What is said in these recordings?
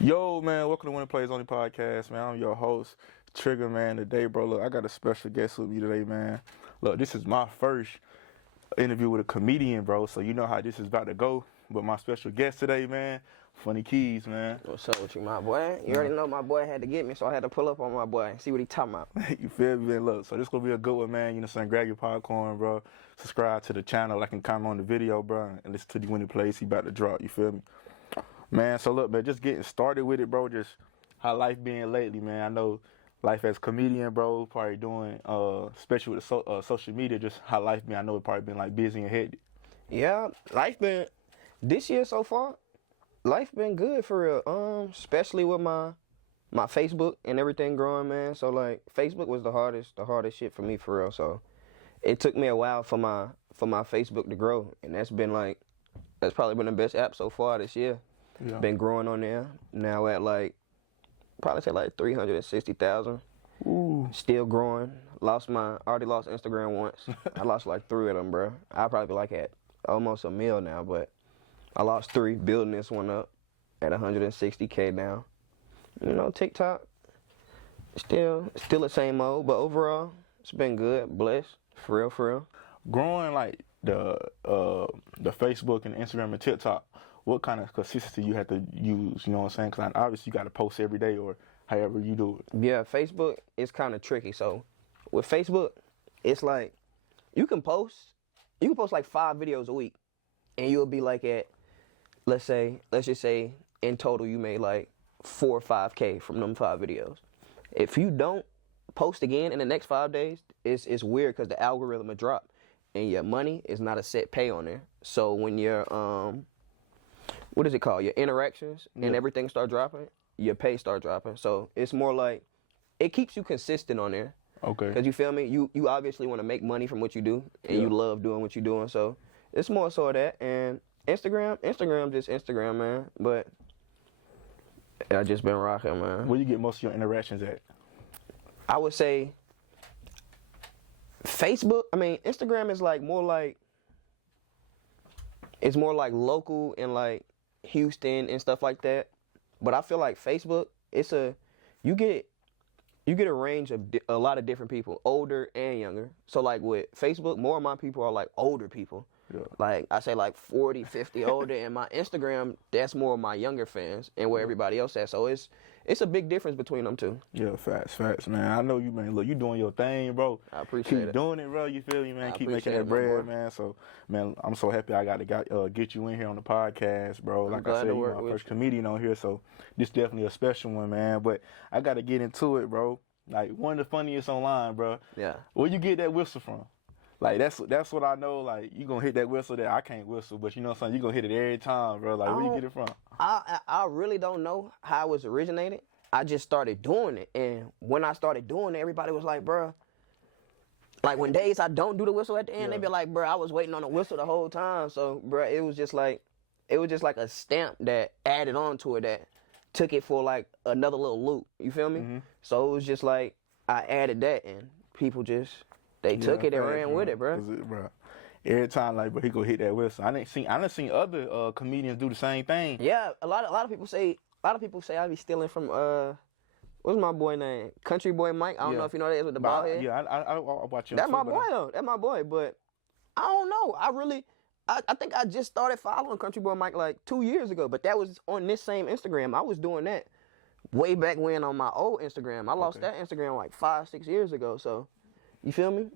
Yo, man, welcome to Winning Plays Only Podcast, man. I'm your host, Trigger, man. Today, bro, look, I got a special guest with me today, man. Look, this is my first interview with a comedian, bro, so you know how this is about to go. But my special guest today, man, Funny Keez, man. What's up with you, my boy? You already know my boy had to get me, so I had to pull up on my boy and see what he talking about. You feel me, man? Look, so this gonna be a good one, man. You know what I'm saying? Grab your popcorn, bro. Subscribe to the channel, like and comment on the video, bro, and listen to the Winning Plays he about to drop, you feel me? Man, so look, man, just getting started with it, bro. Just how life been lately, man. I know life as a comedian, bro, probably doing, especially with the social media, just how life been. I know it probably been like busy and hectic. Yeah, life been this year so far. Life been good for real. Especially with my Facebook and everything growing, man. So like, Facebook was the hardest shit for me for real. So it took me a while for my Facebook to grow, and that's probably been the best app so far this year. Yeah. Been growing on there. Now at probably say like 360,000. Ooh. Still growing. Already lost Instagram once. I lost like 3 of them, bro. I'll probably be like at almost a mil now, but I lost 3, building this one up at 160K now. You know, TikTok, still the same old, but overall, it's been good, blessed, for real. Growing like the Facebook and Instagram and TikTok, what kind of consistency you have to use, you know what I'm saying? Because obviously you got to post every day or however you do it. Yeah, Facebook is kind of tricky. So with Facebook, it's like you can post like 5 videos a week, and you'll be like at, let's just say in total you made like 4 or 5K from them 5 videos. If you don't post again in the next 5 days, it's weird because the algorithm will drop, and your money is not a set pay on there. So when your what is it called? Your interactions and everything start dropping, your pay start dropping. So it's more like it keeps you consistent on there. Okay. Because you feel me? You obviously want to make money from what you do, and you love doing what you're doing. So it's more so of that. And Instagram just Instagram, man. But I just been rocking, man. Where you get most of your interactions at? I would say Facebook. I mean, Instagram is like more like, it's more like local and like Houston and stuff like that. But I feel like Facebook, you get a range of a lot of different people, older and younger. So like with Facebook, more of my people are like older people. Yeah. Like I say like 40, 50 older, and my Instagram, that's more of my younger fans and where everybody else at. So it's a big difference between them two. Yeah, facts, man. I know you, man. Look, you doing your thing, bro. I appreciate Keep it. doing it, bro. You feel me, man? I Keep making appreciate that it, my bread, boy. man. So, man, I'm so happy I got to get you in here on the podcast, bro. Like I glad said, to you're work my with first you. comedian on here, so this definitely a special one, man. But I got to get into it, bro. Like, one of the funniest online, bro. Yeah. Where you get that whistle from? Like, that's what I know. Like, you gonna hit that whistle that I can't whistle, but you know what I'm saying? You gonna hit it every time, bro. Like, where you get it from? I really don't know how it was originated. I just started doing it, and when I started doing it, everybody was like, bruh, like when days I don't do the whistle at the end, they be like, bruh, I was waiting on the whistle the whole time. So, bruh, it was just like a stamp that added on to it that took it for like another little loop. You feel me? Mm-hmm. So it was just like I added that, and people just took it and ran with it, bruh. Every time, like, but he go hit that whistle. I done seen other comedians do the same thing. Yeah, a lot of people say I be stealing from what's my boy name? Country Boy Mike. I don't know if you know that is with the bald head. Yeah, I watch him. That's my boy though. That's my boy. But I don't know. I think I just started following Country Boy Mike like 2 years ago. But that was on this same Instagram. I was doing that way back when on my old Instagram. I lost that Instagram like 5-6 years ago. So you feel me?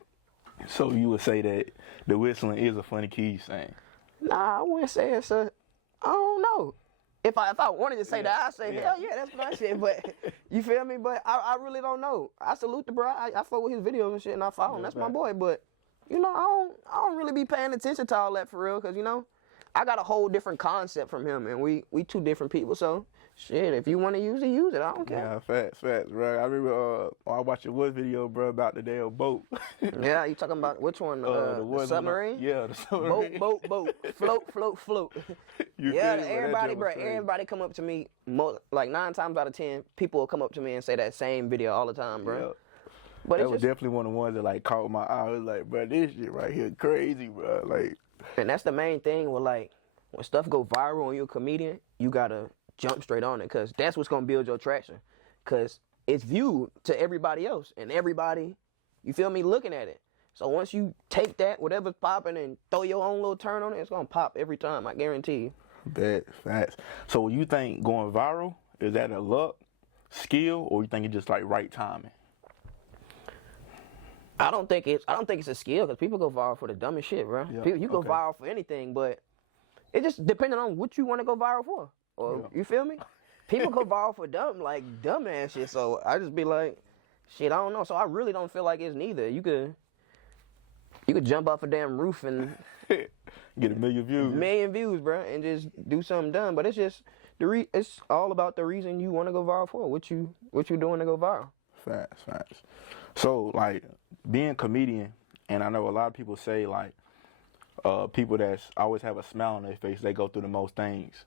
So you would say that the whistling is a Funny Keez thing? Nah, I wouldn't say it's I don't know. If I wanted to say that, I'd say, hell yeah, that's what I said. But you feel me? But I really don't know. I salute the bro. I fuck with his videos and shit, and I follow him. That's my boy. But, you know, I don't really be paying attention to all that for real. Because, you know, I got a whole different concept from him. And we 2 different people. So, shit, if you want to use it, I don't care. Yeah, facts, bro. I remember I watched your one video, bro, about the damn boat. Yeah, you talking about which one? The submarine? Yeah, the submarine. Boat. Float. Yeah, everybody come up to me, like 9 times out of 10, people will come up to me and say that same video all the time, bro. Yeah. But that was definitely one of the ones that like caught my eye. I was like, bro, this shit right here crazy, bro. Like, and that's the main thing with like, when stuff go viral and you're a comedian, you gotta jump straight on it, because that's what's gonna build your traction. Because it's viewed to everybody else, and everybody, you feel me, looking at it. So once you take that, whatever's popping, and throw your own little turn on it, it's gonna pop every time. I guarantee you. Bad facts. So you think going viral, is that a luck, skill, or you think it's just like right timing? I don't think it's a skill, because people go viral for the dumbest shit, bro. Yeah, You go viral for anything, but it just depending on what you want to go viral for. Or you feel me? People go viral for dumbass shit. So I just be like, shit, I don't know. So I really don't feel like it's neither. You could jump off a damn roof and get a million views. Bro, and just do something dumb. But it's just it's all about the reason you want to go viral for. What you doing to go viral? Facts. So like being a comedian, and I know a lot of people say like people that always have a smile on their face, they go through the most things.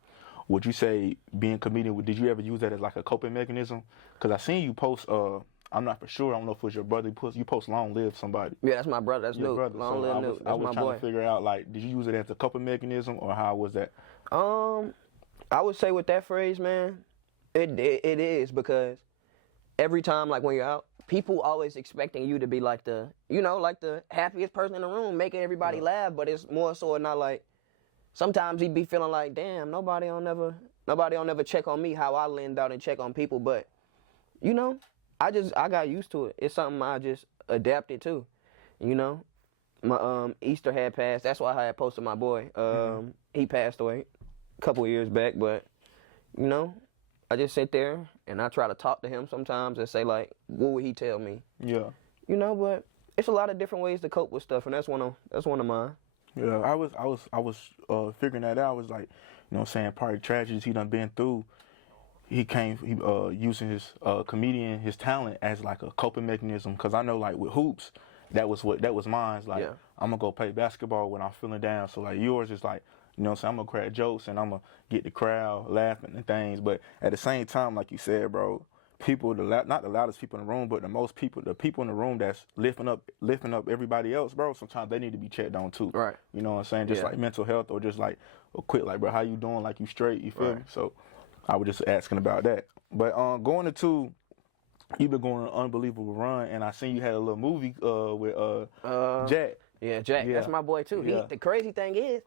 Would you say being a comedian, did you ever use that as like a coping mechanism? Because I seen you post, I'm not for sure, I don't know if it was your brother, you post Long Live somebody. Yeah, that's my brother, that's Luke. Long Live Luke, that's my boy. I was trying to figure out, like, did you use it as a coping mechanism, or how was that? I would say with that phrase, man, it is, because every time, like when you're out, people always expecting you to be like the happiest person in the room, making everybody laugh, but it's more so not like, sometimes he'd be feeling like, damn, nobody will never check on me how I leaned out and check on people. But, I got used to it. It's something I just adapted to, My Easter had passed. That's why I had posted my boy. He passed away a couple of years back. But, I just sit there and I try to talk to him sometimes and say, like, what would he tell me? Yeah. But it's a lot of different ways to cope with stuff, and that's one of mine. Yeah, I was figuring that out. I was like, probably tragedies he done been through. He using his his talent as like a coping mechanism. Because I know, like with hoops, that was mine. Like, I'm gonna go play basketball when I'm feeling down. So like yours is like, I'm gonna crack jokes and I'm gonna get the crowd laughing and things. But at the same time, like you said, bro, people, not the loudest people in the room, but the people in the room that's lifting up everybody else, bro, sometimes they need to be checked on too. Right. You know what I'm saying? Just like mental health, or just like a quick, like, bro, how you doing? Like, you straight, you feel me? So I was just asking about that. But going into, you've been going on an unbelievable run, and I seen you had a little movie with Jack. Yeah, Jack. Yeah. That's my boy too. Yeah. The crazy thing is,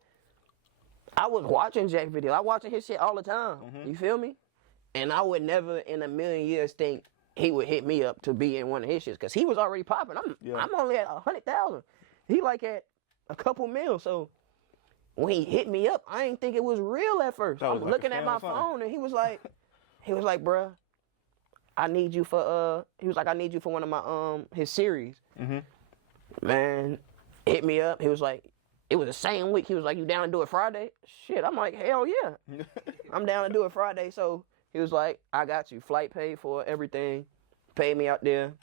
I was watching Jack videos. I watching his shit all the time. You feel me? And I would never in a million years think he would hit me up to be in one of his shits, because he was already popping. I'm only at 100,000. He like at a couple mil. So when he hit me up, I didn't think it was real at first. I was like looking at my phone, and he was like, bruh, I need you for I need you for one of my his series. Man, hit me up. He was like, it was the same week. He was like, you down to do it Friday? Shit, I'm like, hell yeah. I'm down to do it Friday. So he was like, I got you. Flight paid for, everything. Paid me out there.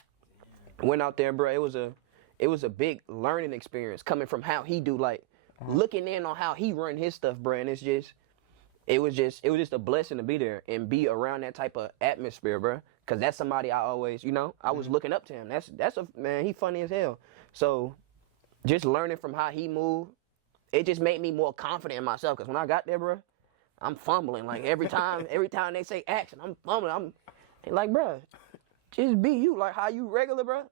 Went out there, bro. It was a big learning experience coming from how he do, like, looking in on how he run his stuff, bro. And it was just a blessing to be there and be around that type of atmosphere, bro. Because that's somebody I always, I was looking up to him. That's a man, he funny as hell. So just learning from how he moved, it just made me more confident in myself. Because when I got there, bro, I'm fumbling. Like, every time they say action, I'm fumbling. I'm like, bro, just be you. Like, how you regular, bro.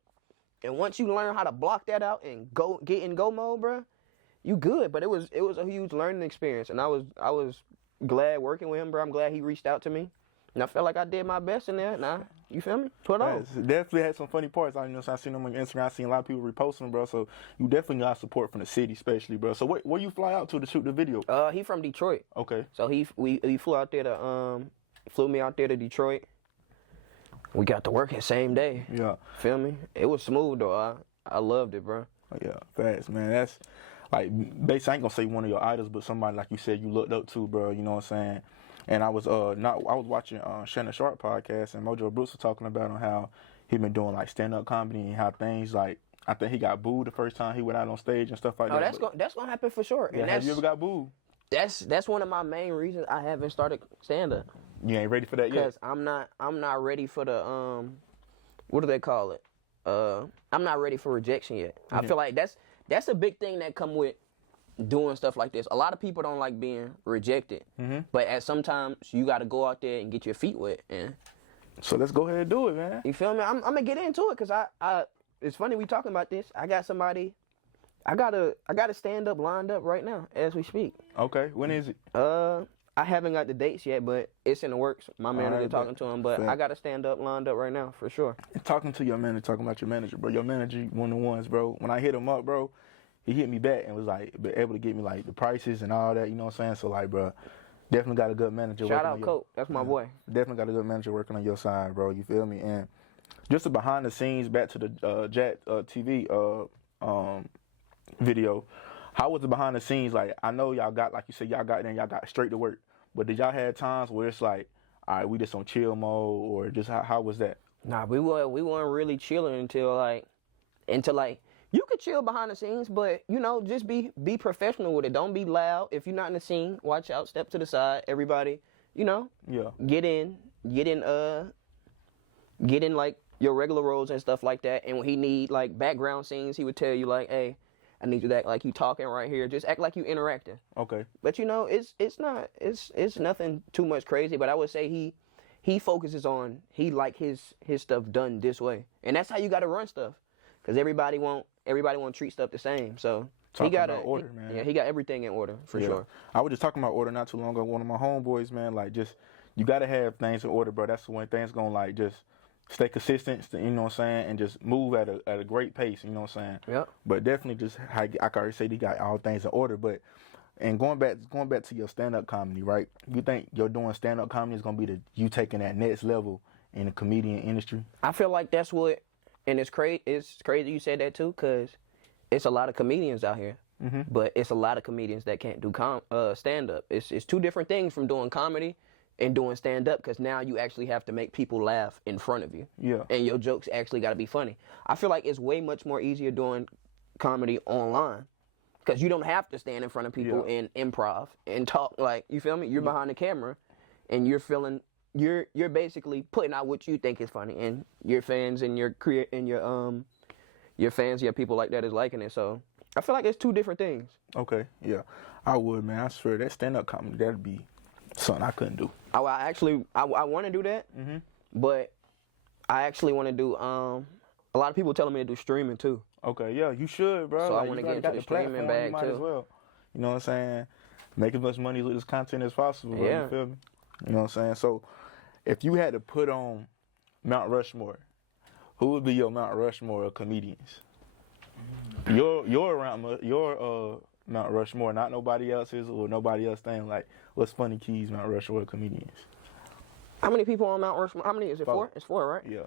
And once you learn how to block that out and get in go mode, bro, you good. But it was a huge learning experience. And I was glad working with him, bro. I'm glad he reached out to me. And I felt like I did my best in there. Nah, you feel me? Put on. Definitely had some funny parts. I seen him on Instagram. I seen a lot of people reposting, bro. So you definitely got support from the city, especially, bro. So where you fly out to shoot the video? He from Detroit. Okay. So he flew out there to flew me out there to Detroit. We got to work the same day. Yeah. Feel me? It was smooth though. I loved it, bro. Oh, yeah, facts, man. That's like, basically, I ain't gonna say one of your idols, but somebody like you said you looked up to, bro. You know what I'm saying? And I was watching Shannon Sharp podcast, and Mojo Bruce was talking about on how he been doing like stand up comedy, and how things like, I think he got booed the first time he went out on stage and stuff like that. That's gonna happen for sure. Yeah, and have you ever got booed? That's one of my main reasons I haven't started stand up. You ain't ready for that yet? Because I'm not ready for the what do they call it? I'm not ready for rejection yet. I feel like that's a big thing that come with doing stuff like this. A lot of people don't like being rejected, but at sometimes you got to go out there and get your feet wet. And So let's go ahead and do it, man. you feel me? I'm gonna get into it because I it's funny we talking about this. I got somebody. I got a stand up lined up right now as we speak. Okay, when is it? I haven't got the dates yet, but it's in the works. My manager right, talking to him, but fair. I got a stand up lined up right now for sure. And talking to your manager, talking about your manager, bro. Your manager, one of the ones, bro. When I hit him up, bro, he hit me back and was like, be able to get me like the prices and all that. You know what I'm saying? So like, bro, definitely got a good manager. Shout working out on your, Coke, that's my boy. Definitely got a good manager working on your side, bro. You feel me? And just the behind the scenes, back to the Jack TV video. How was the behind the scenes? Like, I know y'all got, like you said, y'all got there and y'all got straight to work. But did y'all have times where it's like, all right, we just on chill mode, or just how was that? Nah, we weren't really chilling until like you could chill behind the scenes, but you know, just be professional with it. Don't be loud. If you're not in the scene, watch out, step to the side. Everybody, you know, Yeah. get in like your regular roles and stuff like that. And when he need like background scenes, he would tell you like, hey, I need you to act like you talking right here. Just act like you interacting. Okay. But you know, it's nothing too much crazy. But I would say he focuses on like his stuff done this way, and that's how you got to run stuff, because everybody won't treat stuff the same. So Talking he got about order, man. Yeah, he got everything in order for sure. I was just talking about order not too long ago. One of my homeboys, man, like just you got to have things in order, bro. That's when things gonna like just stay consistent, you know what I'm saying, and just move at a great pace, you know what I'm saying. Yep. But definitely just how I can already say he got all things in order. But and going back to your stand up comedy, right? You think you're doing stand up comedy is gonna be you taking that next level in the comedian industry? I feel like that's what, and it's crazy. It's crazy you said that too, cause it's a lot of comedians out here, but it's a lot of comedians that can't do stand up. It's two different things from doing comedy and doing stand up, because now you actually have to make people laugh in front of you. Yeah. And your jokes actually got to be funny. I feel like it's way much more easier doing comedy online, because you don't have to stand in front of people and improv and talk. Like, you feel me? You're behind the camera and you're basically putting out what you think is funny, and your fans and your fans, your people like that is liking it. So I feel like it's two different things. Okay, yeah. I would, man. I swear that stand up comedy, that'd be something I couldn't do. I want to do that, but I actually want to do, a lot of people telling me to do streaming too. Okay, yeah, you should, bro. So like, I want to you get into got the platform, streaming you bag might too. as well. You know what I'm saying? Make as much money with this content as possible, bro. Yeah. You feel me? You know what I'm saying? So, if you had to put on Mount Rushmore, who would be your Mount Rushmore of comedians? Your Mount Rushmore, not nobody else's or nobody else thing. Like, what's Funny Keez Mount Rushmore of comedians? How many people on Mount Rushmore? How many is it? 4? It's 4, right? Yeah.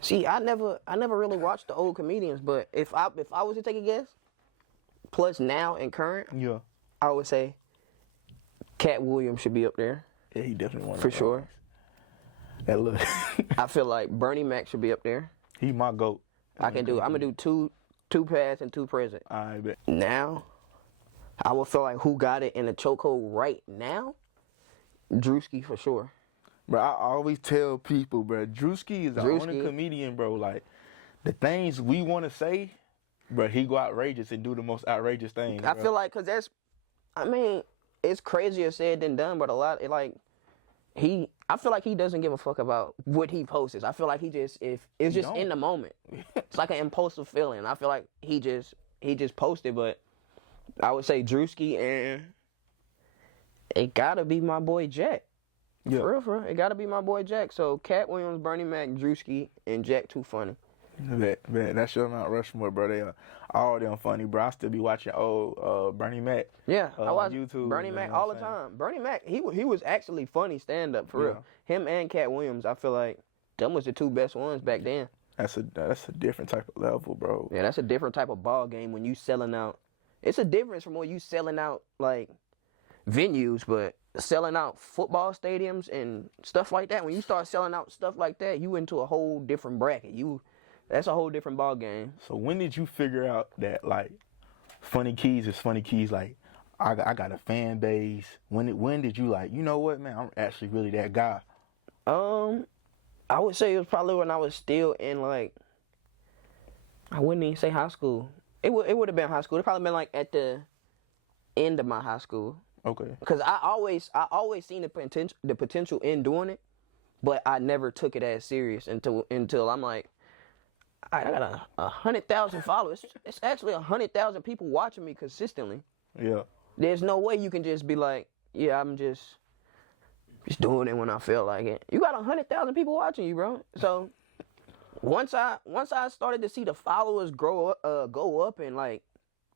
See, I never really watched the old comedians, but if I was to take a guess, plus now and current, Yeah. I would say Cat Williams should be up there Yeah, he definitely won for sure. That look. I feel like Bernie Mac should be up there. He my GOAT. I'm gonna do two past and two present. I bet. Now, I would feel like who got it in the chokehold right now? Drewski for sure. Bro, I always tell people, bro, Drewski is the only Drewski. comedian, bro. Like, the things we want to say, bro, he go outrageous and do the most outrageous things. I bro. feel like, cause it's crazier said than done, but I feel like he doesn't give a fuck about what he posts. I feel like it's just don't. in the moment. It's like an impulsive feeling. I feel like he just posted, but I would say Drewski, and it gotta be my boy Jack. Yeah. For real. It gotta be my boy Jack. So Cat Williams, Bernie Mac, Drewski, and Jack Too Funny. Man, that's your Mount Rushmore, bro. They are all them funny, bro. I still be watching old Bernie Mac. Yeah, I watch YouTube, Bernie you Mac know what all the I'm saying? time. Bernie Mac, he was actually funny stand up for real. Him and Cat Williams, I feel like them was the two best ones back then. That's a different type of level, bro. Yeah, that's a different type of ball game when you selling out. It's a difference from when you selling out like venues, but selling out football stadiums and stuff like that. When you start selling out stuff like that, you into a whole different bracket. That's a whole different ball game. So when did you figure out that like Funny Keez is Funny Keez? Like I got a fan base. When did you like, you know what, man? I'm actually really that guy. I would say it was probably when I was still in like, I wouldn't even say high school. It would have been high school. It probably been like at the end of my high school. Okay. Cause I always seen the potential in doing it, but I never took it as serious until I'm like, I got 100,000 followers. It's actually 100,000 people watching me consistently. Yeah. There's no way you can just be like, yeah, I'm just doing it when I feel like it. You got 100,000 people watching you, bro. So once I started to see the followers go up and like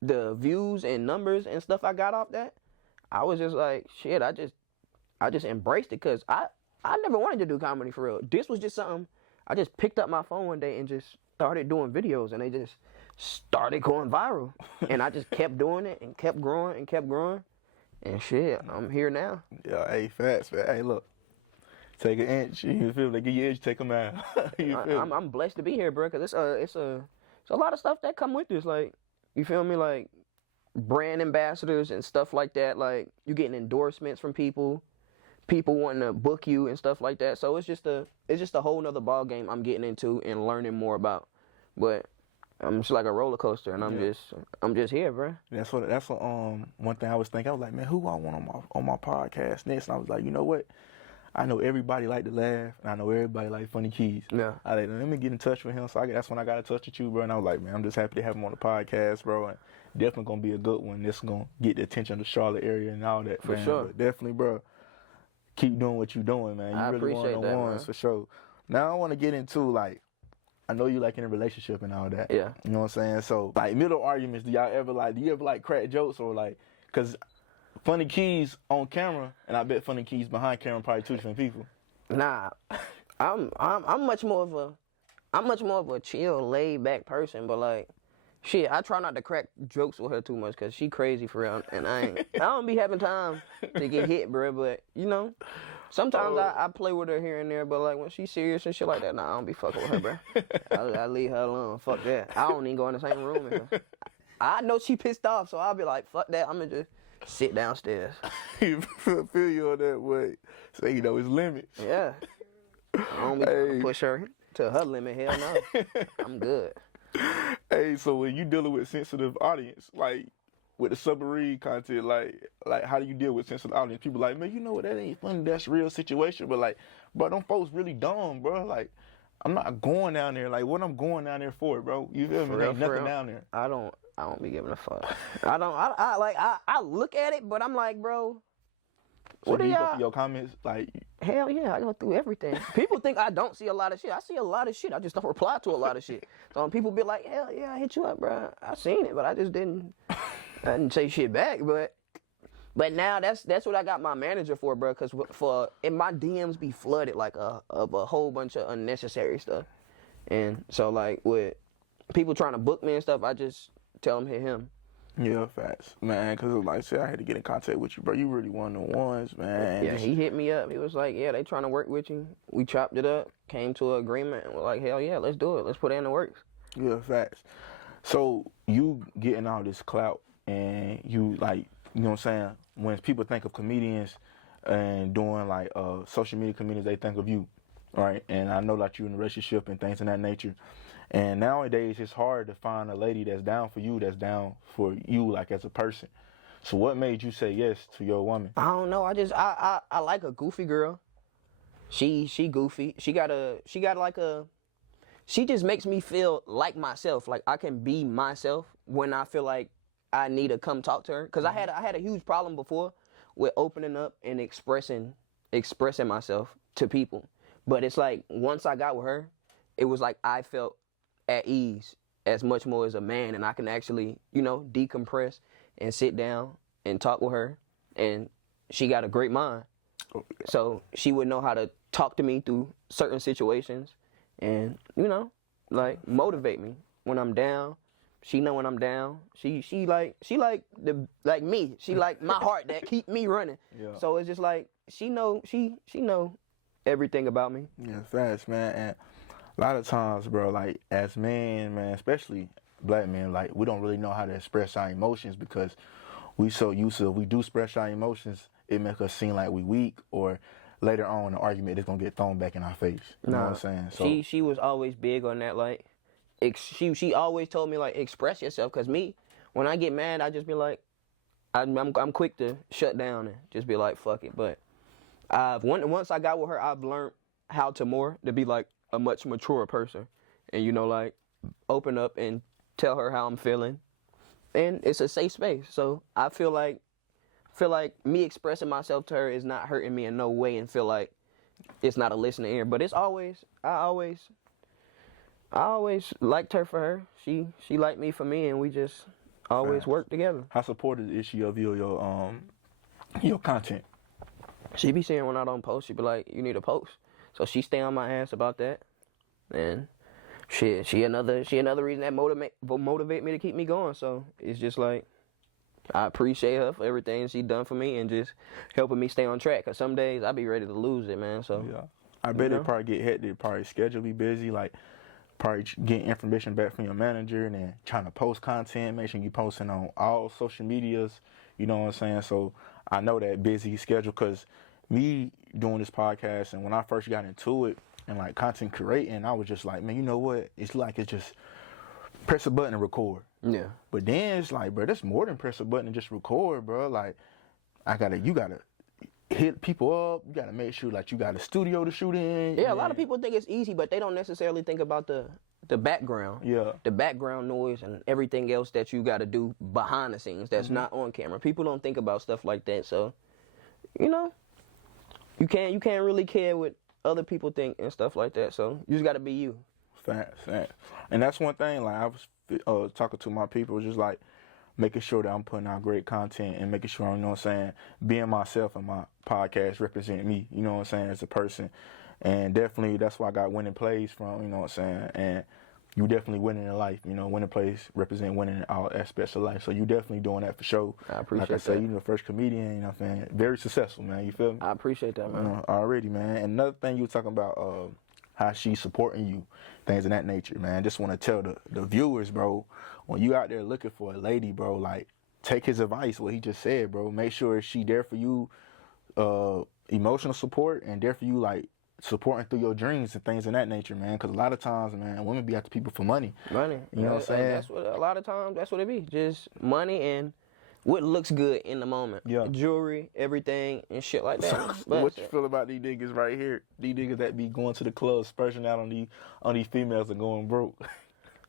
the views and numbers and stuff I got off that, I was just like, shit, I just embraced it, because I never wanted to do comedy for real. This was just something, I just picked up my phone one day and just started doing videos, and they just started going viral. And I just kept doing it and kept growing and kept growing. And shit, I'm here now. Yeah, hey, facts, man. Hey, look, take an inch, you feel me? Give you an inch, take a mile. You feel me? I'm blessed to be here, bro, because it's a lot of stuff that come with this. Like, you feel me? Like, brand ambassadors and stuff like that. Like, you getting endorsements from people wanting to book you and stuff like that. So it's just a whole nother ball game I'm getting into and learning more about. But I'm just like a roller coaster, and I'm just here, bro. That's what one thing I was thinking. I was like, man, who I want on my podcast next? And I was like, you know what? I know everybody like to laugh, and I know everybody like funny Keez. Yeah. I like, let me get in touch with him. So that's when I got in touch with you, bro. And I was like, man, I'm just happy to have him on the podcast, bro. And definitely gonna be a good one. This gonna get the attention of the Charlotte area and all that. For man. sure. But definitely, bro, keep doing what you're doing, man. You I really appreciate one of the that, ones man. for sure. Now I want to get into, like, I know you like in a relationship and all that. Yeah. You know what I'm saying? So, like, middle arguments, do you ever crack jokes, or like, cause funny Keez on camera, and I bet funny Keez behind camera probably two different people. Nah, I'm much more of a chill, laid back person. But like, shit, I try not to crack jokes with her too much, cause she crazy for real, and I don't be having time to get hit, bro. But you know, sometimes I play with her here and there. But like when she's serious and shit like that, nah, I don't be fucking with her, bro. I leave her alone. Fuck that. I don't even go in the same room with her. I know she pissed off, so I'll be like, fuck that. I'm gonna just sit downstairs. You feel you on that way. So you know his limits. Yeah. I don't be trying to push her to her limit. Hell no. I'm good. Hey, so when you dealing with sensitive audience, like with the submarine content, like how do you deal with sensitive audience? People like, man, you know what, that ain't funny, that's real situation. But like, bro, them folks really dumb, bro. Like, I'm not going down there. Like, what I'm going down there for, bro? You feel me? There ain't nothing down there. I don't be giving a fuck. I look at it, but I'm like, bro, So what do are you go y'all? through your comments? Like, Hell yeah, I go through everything. People think I don't see a lot of shit. I see a lot of shit. I just don't reply to a lot of shit. So when people be like, hell yeah, I hit you up, bro. I seen it, but I just didn't. I didn't say shit back. But now that's what I got my manager for, bro. Cause and my DMs be flooded like of a whole bunch of unnecessary stuff. And so like with people trying to book me and stuff, I just tell them hit him. yeah, facts, man. Cause like I said, I had to get in contact with you, bro. You really one of the ones, man. Yeah, he hit me up. He was like, yeah, they trying to work with you. We chopped it up, came to an agreement, and we're like, hell yeah, let's do it. Let's put it in the works. Yeah, facts. So you getting all this clout, and you like, you know what I'm saying? When people think of comedians and doing like social media comedians, they think of you, right? And I know that you're in a relationship and things of that nature. And nowadays, it's hard to find a lady that's down for you, like as a person. So what made you say yes to your woman? I don't know. I like a goofy girl. She goofy. She just makes me feel like myself. Like I can be myself when I feel like I need to come talk to her. Cause I had a huge problem before with opening up and expressing myself to people. But it's like once I got with her, it was like I felt at ease as much more as a man, and I can actually, you know, decompress and sit down and talk with her. And she got a great mind. So she would know how to talk to me through certain situations and, you know, like motivate me when I'm down. She know when I'm down. She like me. She like my heart that keep me running. Yeah. So it's just like she know everything about me. Yeah, fast, man. And a lot of times, bro, like as men, man, especially black men, like we don't really know how to express our emotions because we so used to, if we do express our emotions, it make us seem like we weak, or later on in the argument it's gonna get thrown back in our face. You know what I'm saying? So she was always big on that, like, she always told me like express yourself, cause me, when I get mad, I just be like, I'm quick to shut down and just be like fuck it. But once I got with her, I've learned how to be like a much mature person, and you know, like open up and tell her how I'm feeling, and it's a safe space. So I feel like me expressing myself to her is not hurting me in no way, and feel like it's not a listening ear. But I always liked her for her. She liked me for me, and we just always work together. How supportive is she of your content? She be seeing when I don't post, she be like, you need to post. So she stay on my ass about that. And she another reason that motivate me to keep me going. So it's just like, I appreciate her for everything she done for me and just helping me stay on track. Cause some days I be ready to lose it, man. So yeah, I bet it probably get hectic. Probably schedule be busy. Like probably getting information back from your manager and then trying to post content. Make sure you posting on all social medias. You know what I'm saying? So I know that busy schedule, cause me doing this podcast and when I first got into it and like content creating, I was just like, man, you know what? It's just press a button and record. yeah. But then it's like, bro, that's more than press a button and just record, bro. Like, you gotta hit people up. You gotta make sure like you got a studio to shoot in. Yeah, a lot of people think it's easy, but they don't necessarily think about the background. Yeah. The background noise and everything else that you got to do behind the scenes that's not on camera. People don't think about stuff like that. So, you know, you can't really care what other people think and stuff like that. So you just got to be you. Facts. And that's one thing. Like I was talking to my people, just like making sure that I'm putting out great content and making sure, you know what I'm saying, being myself and my podcast represent me, you know what I'm saying, as a person. And definitely that's why I got winning plays from, you know what I'm saying. And you definitely winning in life, you know, winning plays represent winning in all aspects of life. So you definitely doing that for sure. I appreciate that. Like I said, that. you the first comedian, you know what I'm saying, very successful, man, you feel me? I appreciate that, man. Already, man. And another thing you were talking about, how she's supporting you, things of that nature, man. Just want to tell the viewers, bro, when you out there looking for a lady, bro, like, take his advice, what he just said, bro. Make sure she there for you, emotional support, and there for you, like, supporting through your dreams and things of that nature, man. Because a lot of times, man, women be after people for money. Money. You know what I'm saying? That's what, a lot of times, that's what it be. Just money and what looks good in the moment. Yeah. Jewelry, everything, and shit like that. What you feel about these niggas right here? These niggas that be going to the club, splurging out on these females and going broke.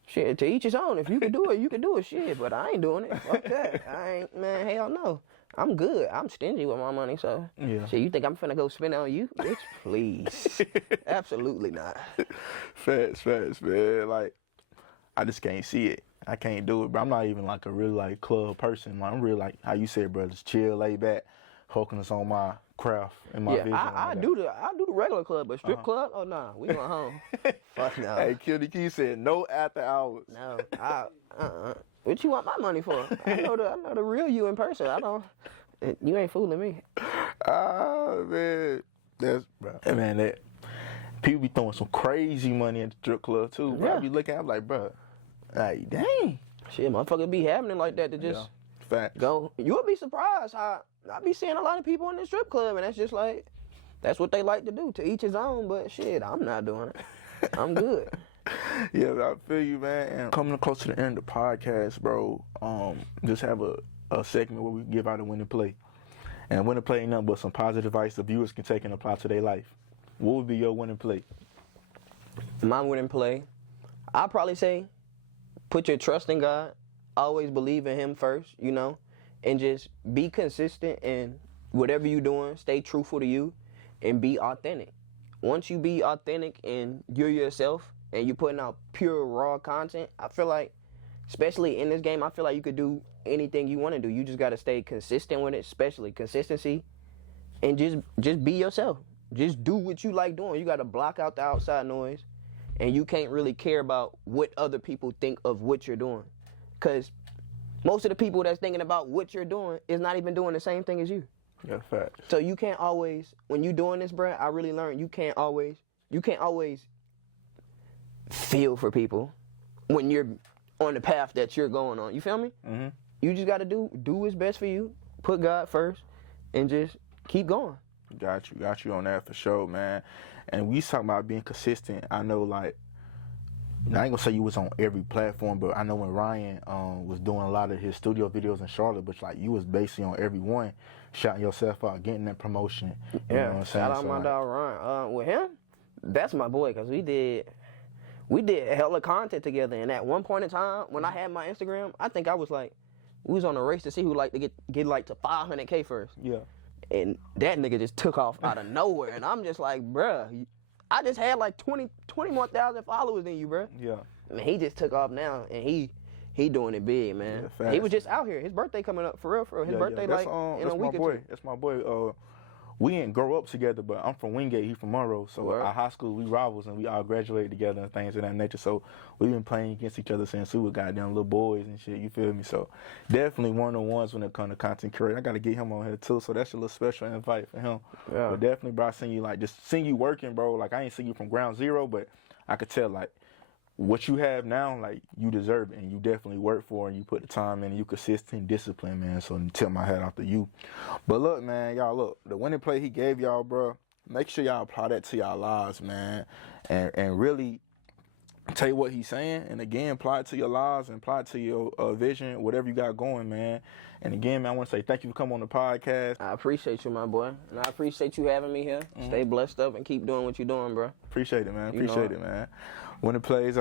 Shit, to each his own. If you can do it, you can do it. Shit, but I ain't doing it. Fuck that. I ain't, man, hell no. I'm good. I'm stingy with my money, so. Yeah. Shit, you think I'm finna go spend it on you? Bitch, please. Absolutely not. Facts, man. Like, I just can't see it. I can't do it, bro. I'm not even like a real like club person. Like, I'm real like how you said, bro. Just chill, lay back, focus on my craft and my vision. I do the regular club, but strip club? Oh nah, we going home. Fuck no. Hey, Keez said no after hours. No, what you want my money for? I know the real you in person. You ain't fooling me. Ah, man. That's, bro. Hey, man, that people be throwing some crazy money at the strip club too, bro. Yeah. I be looking, I'm like, bro, like, dang. Shit, motherfucker be happening like that to just Facts. go. You'll be surprised how I be seeing a lot of people in the strip club, and that's just like, that's what they like to do. To each his own, but shit, I'm not doing it. I'm good. Yeah, I feel you, man. And coming close to the end of the podcast, bro, just have a segment where we give out a winning play. And winning play ain't nothing but some positive advice the viewers can take and apply to their life. What would be your winning play? My winning play, I'll probably say, put your trust in God. Always believe in Him first, you know, and just be consistent in whatever you're doing. Stay truthful to you and be authentic. Once you be authentic and you're yourself and you're putting out pure, raw content, I feel like, especially in this game, I feel like you could do anything you want to do. You just got to stay consistent with it, especially consistency, and just be yourself. Just do what you like doing. You got to block out the outside noise, and you can't really care about what other people think of what you're doing, because most of the people that's thinking about what you're doing is not even doing the same thing as you. Yeah, facts. So you can't always, when you doing this, bro, I really learned you can't always feel for people when you're on the path that you're going on. You feel me? Mm-hmm. You just got to do what's best for you, put God first, and just keep going. Got you on that for sure, man. And we talking about being consistent. I know, like, I ain't gonna say you was on every platform, but I know when Ryan was doing a lot of his studio videos in Charlotte, but like you was basically on every one, shouting yourself out, getting that promotion. You know what I'm saying? Shout out my dog Ryan. With him, that's my boy, cause we did hella content together. And at one point in time, when I had my Instagram, I think I was like, we was on a race to see who like to get like to 500K first. Yeah. And that nigga just took off out of nowhere, and I'm just like, bruh, I just had like 20 more thousand followers than you, bruh. Yeah. Man, he just took off now, and he doing it big, man. Yeah, he was just out here. His birthday coming up, for real. His birthday That's, like in that's a week my or boy. two. That's my boy. We didn't grow up together, but I'm from Wingate. He from Monroe. So Word. our high school, we rivals, and we all graduated together and things of that nature. So we've been playing against each other since we were goddamn little boys and shit. You feel me? So definitely one of the ones when it comes to content creation. I got to get him on here too. So that's a little special invite for him. Yeah. But definitely, bro, I seen you just seeing you working, bro. Like I ain't seen you from ground zero, but I could tell like what you have now, like you deserve it, and you definitely work for it, and you put the time in, and you consistent, discipline, man. So tip my hat off to you. But look, man, y'all look, the winning play he gave y'all, bro. Make sure y'all apply that to y'all lives, man, and really take what he's saying, and again, apply it to your lives and apply it to your vision, whatever you got going, man. And again, man, I want to say thank you for coming on the podcast. I appreciate you, my boy, and I appreciate you having me here. Stay blessed up and keep doing what you're doing, bro. Appreciate it, man. Appreciate it, man. When it plays out.